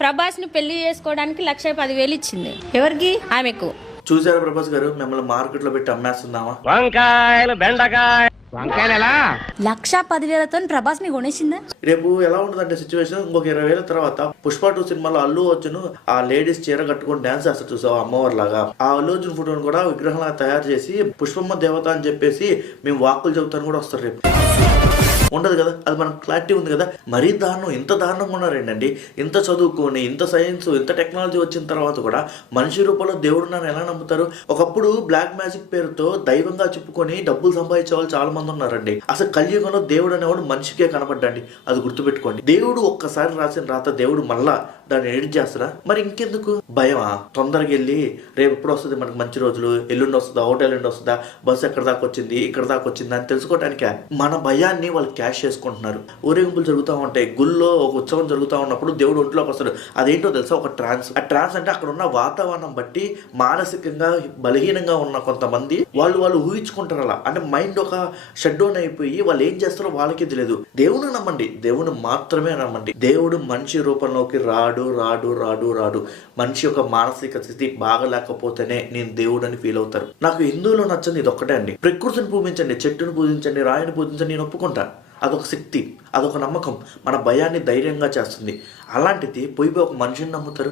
ప్రభాస్ ని పెళ్లి చేసుకోవడానికి 1,10,000 ఇచ్చింది. ఎవరికి? ఆమెకు. చూసారా ప్రభాస్ గారు, మిమ్మల్ని మార్కెట్ లో పెట్టి అమ్మేస్తున్నావా? వంకాయలు బెండకాయ వంకాయలు ఎలా 1,10,000తో ప్రభాస్ ని కొనేసిందా? రేపు ఎలా ఉంటుందంటే సిచ్యువేషన్, ఇంకొక 20,000 తర్వాత పుష్ప 2 సినిమాలో అల్లు అర్జున్ ఆ లేడీస్ చీర కట్టుకొని డాన్స్ చేస్తారు చూసావు అమ్మవారి లాగా. ఆ అల్లు అర్జున్ ఫోటోని కూడా విగ్రహంలా తయారు చేసి పుష్పమ్మ దేవత అని చెప్పేసి మేము వాక్కులు చెబుతాను కూడా వస్తారు రేపు. ఉండదు కదా, అది మనకు క్లారిటీ ఉంది కదా. మరీ దారుణం, ఇంత దారుణంగా ఉన్నారేంటండి. ఇంత చదువుకొని, ఇంత సైన్స్, ఇంత టెక్నాలజీ వచ్చిన తర్వాత కూడా మనిషి రూపంలో దేవుడు నన్ను ఎలా నమ్ముతారు? ఒకప్పుడు బ్లాక్ మ్యాజిక్ పేరుతో దైవంగా చెప్పుకొని డబ్బులు సంపాదించే వాళ్ళు చాలా మంది ఉన్నారండి. అసలు కలియుగంలో దేవుడు అనేవాడు మనిషికే కనబడ్డండి, అది గుర్తుపెట్టుకోండి. దేవుడు ఒక్కసారి రాసిన రాత దేవుడు మళ్ళా దాన్ని ఎడిట్ చేస్తారా? మరి ఇంకెందుకు భయమా? తొందరగా వెళ్ళి రేపు ఎప్పుడు వస్తుంది మనకు మంచి రోజులు, ఎల్లుండి వస్తుందా, ఎల్లుండి వస్తుందా, బస్సు ఎక్కడ దాకా వచ్చింది, ఇక్కడ దాకా వచ్చింది అని తెలుసుకోవటానికే మన భయాన్ని వాళ్ళు క్యాష్ చేసుకుంటున్నారు. ఊరేగింపులు జరుగుతూ ఉంటాయి, గుళ్ళో ఒక ఉత్సవం జరుగుతూ ఉన్నప్పుడు దేవుడు ఒంట్లోకి వస్తాడు. అదేంటో తెలుసా? ఒక ట్రాన్స్. ఆ ట్రాన్స్ అంటే అక్కడ ఉన్న వాతావరణం బట్టి మానసికంగా బలహీనంగా ఉన్న కొంతమంది వాళ్ళు ఊహించుకుంటారు. అలా అంటే మైండ్ ఒక షట్ డౌన్ అయిపోయి వాళ్ళు ఏం చేస్తారో వాళ్ళకి తెలియదు. దేవుని నమ్మండి, దేవుని మాత్రమే నమ్మండి. దేవుడు మనిషి రూపంలోకి రాడు. మనిషి యొక్క మానసిక స్థితి బాగలేకపోతేనే నేను దేవుడు అని ఫీల్ అవుతారు. నాకు హిందువులో నచ్చంది ఇది ఒక్కటే అండి. ప్రకృతిని పూజించండి, చెట్టును పూజించండి, రాయిని పూజించండి, నేను ఒప్పుకుంటా. అదొక శక్తి, అదొక నమ్మకం, మన భయాన్ని ధైర్యంగా చేస్తుంది. అలాంటిది పోయి ఒక మనిషిని నమ్ముతారు.